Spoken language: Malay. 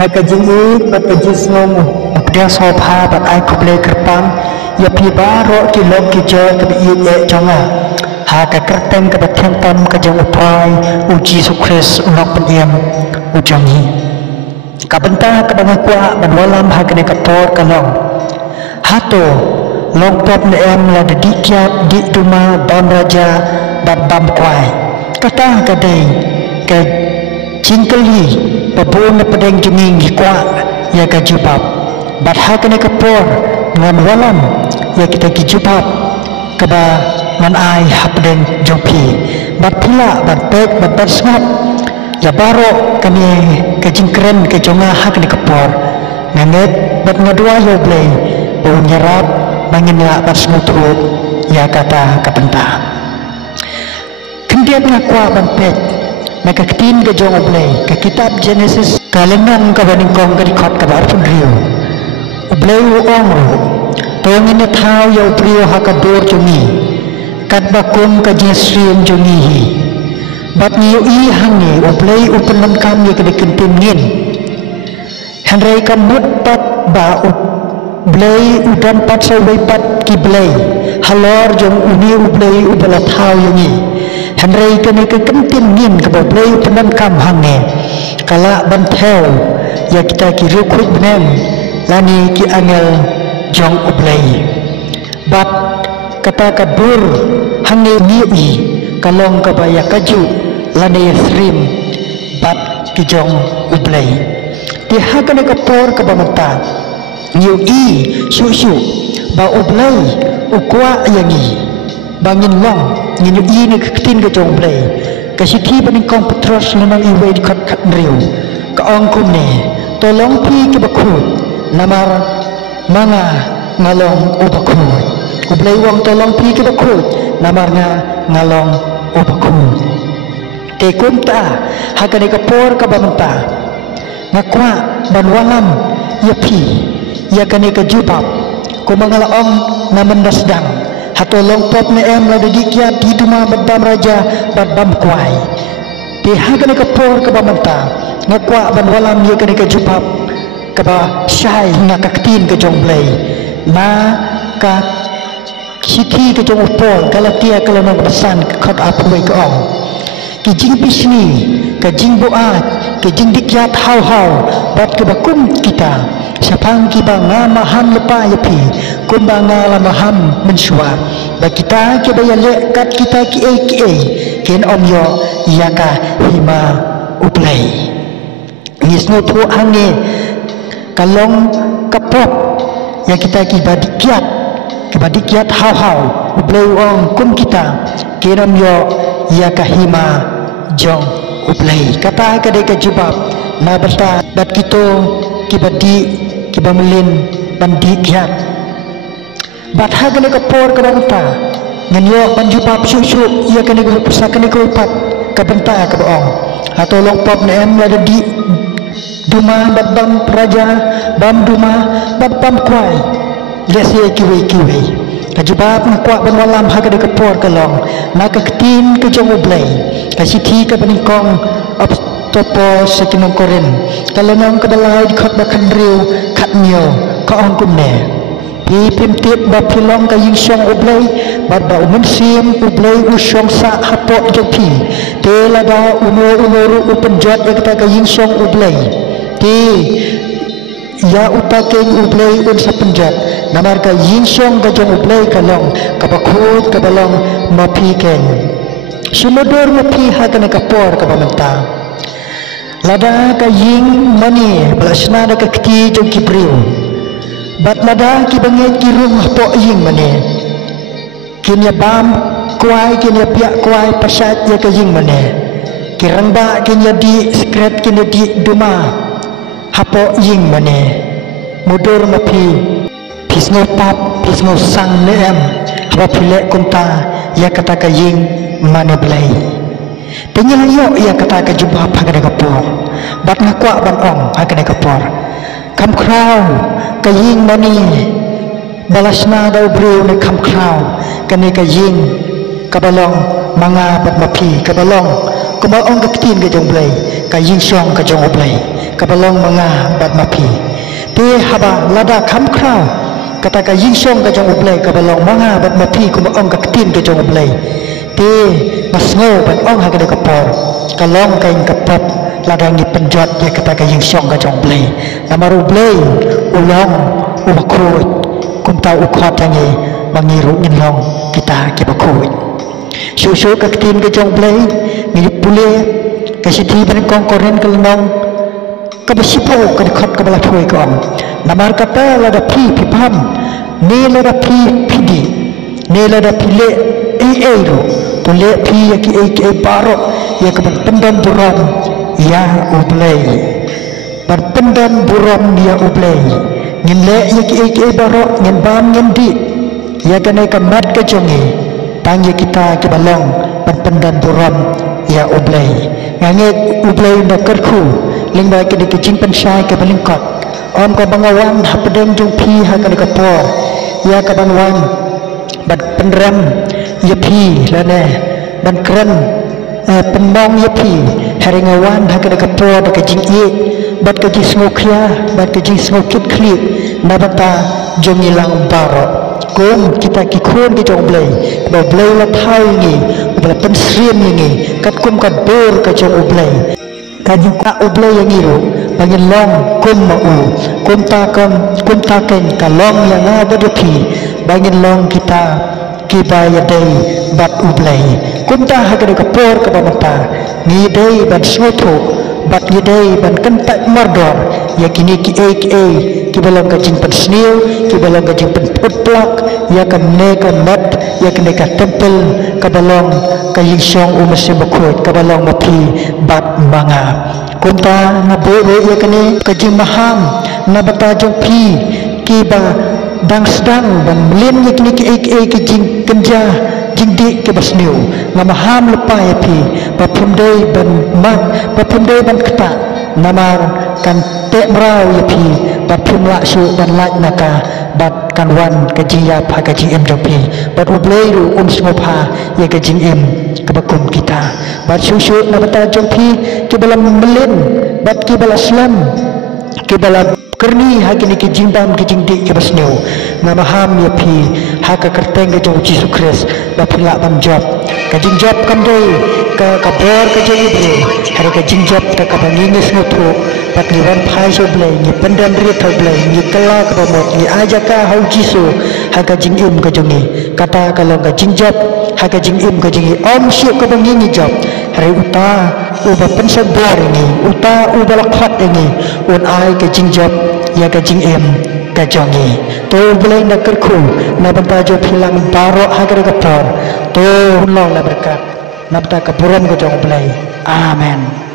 Kajingi batajisnom dia sopa bat ai kuble kerpang ya pibaro kilok kijo kebi ye jonga ha ka kertem ke bathem tam ka jong upai uji sukres unok pendiam ujangi ka benta ka banga kwa banwalam ha kene kapor kalong hato long pop ne em la de dikyat di tuma bam raja bat bam kwai kata kadai ke cingkeli babon na pedeng jenging kwa ya ka jubab bat ha kene kapor ngan walam ya kita ki jubab kaba ngan ai ha pedeng jopi bat pula bat pek bat bersngap ya baro kene ke jingkren ke jonga ha kene kapor nganget bat ngadua yo blei bau nyerap bangin la bat smutru ya kata kapenta kendiat ngakwa ban pek maka ketin ke jong oblei ke kitab Genesis kalengan ka baningkong ka dikot ka bar pun riu oblei uong ru tongin na thao ya upriyo ha ka dor jongi kat bakum ka jesriem jongi hi bat niyo i hangi oblei upenan kam ya ka dikentin ngin hanrei ka mut pat ba oblei udan pat sawai pat ki blei halor jong uni oblei ubala thao yongi Henry kene ke kentin ngin ke bablei penan kam hange kala bantel ya kita kiru khut benem lani ki angel jong ublei bat kata kabur hange niwi kalong ka baya kaju lani srim bat ki jong ublei ti hakane ka por ka bamata niu i shu ba ublei ukwa yangi bangin long nginu ini ketin ke jong blei kasiti baningkong petros lemang iwe di kat riu ka ongkum ne tolong pi ke bakut namar manga ngalong ubakut ublei wong tolong pi ke bakut namarnya ngalong ubakut te kumta hakane ka por ka bamenta ngakwa banwalam ya pi ya kane ka jubab ko mangalaong na mendasdang hato long pop ne em la dikia di duma badam raja badam kwai ti hagane ka por ka bamanta ngakwa ban walam ye kane ka jupap ka ba shai na ka ktin ka jong blei na ka siti ka jong pol galatia kala na basan khot apoi ka ong ki jing bisni ka jing boat ki jing dikyat hau bat ka bakum kita sapang ki ba nga maham lepa yapi kumba nga la maham mensua ba kita ki ba yale kat kita ki ken om yo yaka hima uplei nisno tu ange kalong kapop ya kita ki ba dikyat hau uplei ong kum kita ken om yo yaka hima jong uplei kata kadai ka jubab na bata bat kito kibadi kibamelin bandi kiat bat hagane ka por ka banta nganyo panjupap susu ia kene ko pusakane ko pat ka banta ka baong atolong pop ne em la di duma babam praja bam duma babam kwai lesi kiwe kajubab ngkwa ban walam hagane ka por ka long na ka ketin ka jong oblei ka siti ka baningkong topo sekinong korin kalau nang kedalai di khot bakan riu khat nyo ka ong kumne pi pimtip ba pilong ka ying song ublei ba umen sim ublei usong sa hapo jopi te lada umur upenjot ya kita ka ying song ublei ti ya upakeng ublei un sa penjat namar ka ying song ka jong ublei kalong ka bakut ka balong mapi ken sumodor mapi hakane ka por ka bamenta lada ka ying mani belasna da ka kti jong kibriu bat lada ki banget ki rum po ying mani kinya bam kuai kinya piak kuai pasat ya ka ying mani kiranda kinya di sekret kinya di duma hapo ying mani mudur mapi pisno pap pisno sang neem haba pile kunta ya kata ka ying mani belai Tanya yo ia kata ke jubah hagane kapor bat ngakwa ban ong hagane kapor kam kraw ka ying mani balasna da ubriu ne kam kraw kane ka ying kabalong manga bat mapi kabalong kuma ong ketin ke jong blai ka yin song ka jong blai ka balong manga bat mapi te haba lada kham krau kata ka yin song ka jong blai ka balong manga bat mapi kuma ong ketin ke jong blai te masngo bat ong ha ka de ka por ka long ka ing ka pop lada ngi penjot ya kata ka yin song ka jong blai namaru blai ulong umakut kum tau ukhat tangi bangiru nyen long kita ke bakut susu ka ketin ke jong blai ngi pule ka siti ban kong koren ka long ka basipo ka khat ka bala thoi ka namar kata lada phi pam ne lada phi phidi ne lada phile e ro pule phi ya ki e baro ya ka pendam buram ya ublai ban pendam buram dia ublai ngin le ya ki e baro ngin bam ngin di ya ka ne ka mat ka jongi tang ya kita ke balong ban pendam buram ya ublai ngange ublai na kerku lingbai ke dik jing pensai ke balingkot om ka bangawan hapedeng jong phi ha ka ka por ya ka banwan bat penram ya phi la ne ban kran penmong ya phi haringawan ha ka por ka jing e bat ka jing smokia bat ka jing smokit kli nabata jong ilang baro kum kita ki khon ki jong blai ba blai la thai ni ba pen sriem ni kat kum kat bor ka jong blai kajing ka ublay yang iru bangin long kum mau kum taken ka long yang ada depi bangin long kita kibaya day bat ublay kum ta hagade ka por ka bamata ni day ban soto bat ni day ban kentak mardor ya kini ki ki balang ka jing pan snil ki balang ka jing pan putplak ya ka ne ka mat ya ka ne ka tempel ka balang ka yin song umase bakut ka balang mapi bat manga kumta na bore ya ka ne ka jing maham na bata jong pi ki ba dang sedang ban mlin ya kini ki jing kenja jing di ke basniu na maham lepa ya pi ba pumdei ban mat ba pumdei ban kata namar kan te mrau ya pi ba pumla su ban lak naka bat kan wan ka jing ya pha ka jing em jopi bat ublei ru smopha ya ka jing em ka bakum kita bat su na bata jopi ke balam melin bat ke bala slam ke bala kerni ha kini ke jing dam ke jing di ke basneu na maham ya pi ha ka kerteng ke jong Yesus Kristus ba pula ban job ka jing job kam dei ka bor ka jing ibre hari ka jing job ka bangin smotro pat ni wan phai so blai ni pendan ri thau blai ni kala ka bamot ni aja ka hau jisu ha ka jing im ka jongi kata kalau ka jing job ha ka jing im ka jing om syu ka bangin ni job hari uta uba pensa bor ni uta uba lakhat ni un ai ka jing job ya ka jing im ka jongi to blai na kerku na banta jo philang baro ha ka por to long la berkat nabta ka puram ka jong blai amen.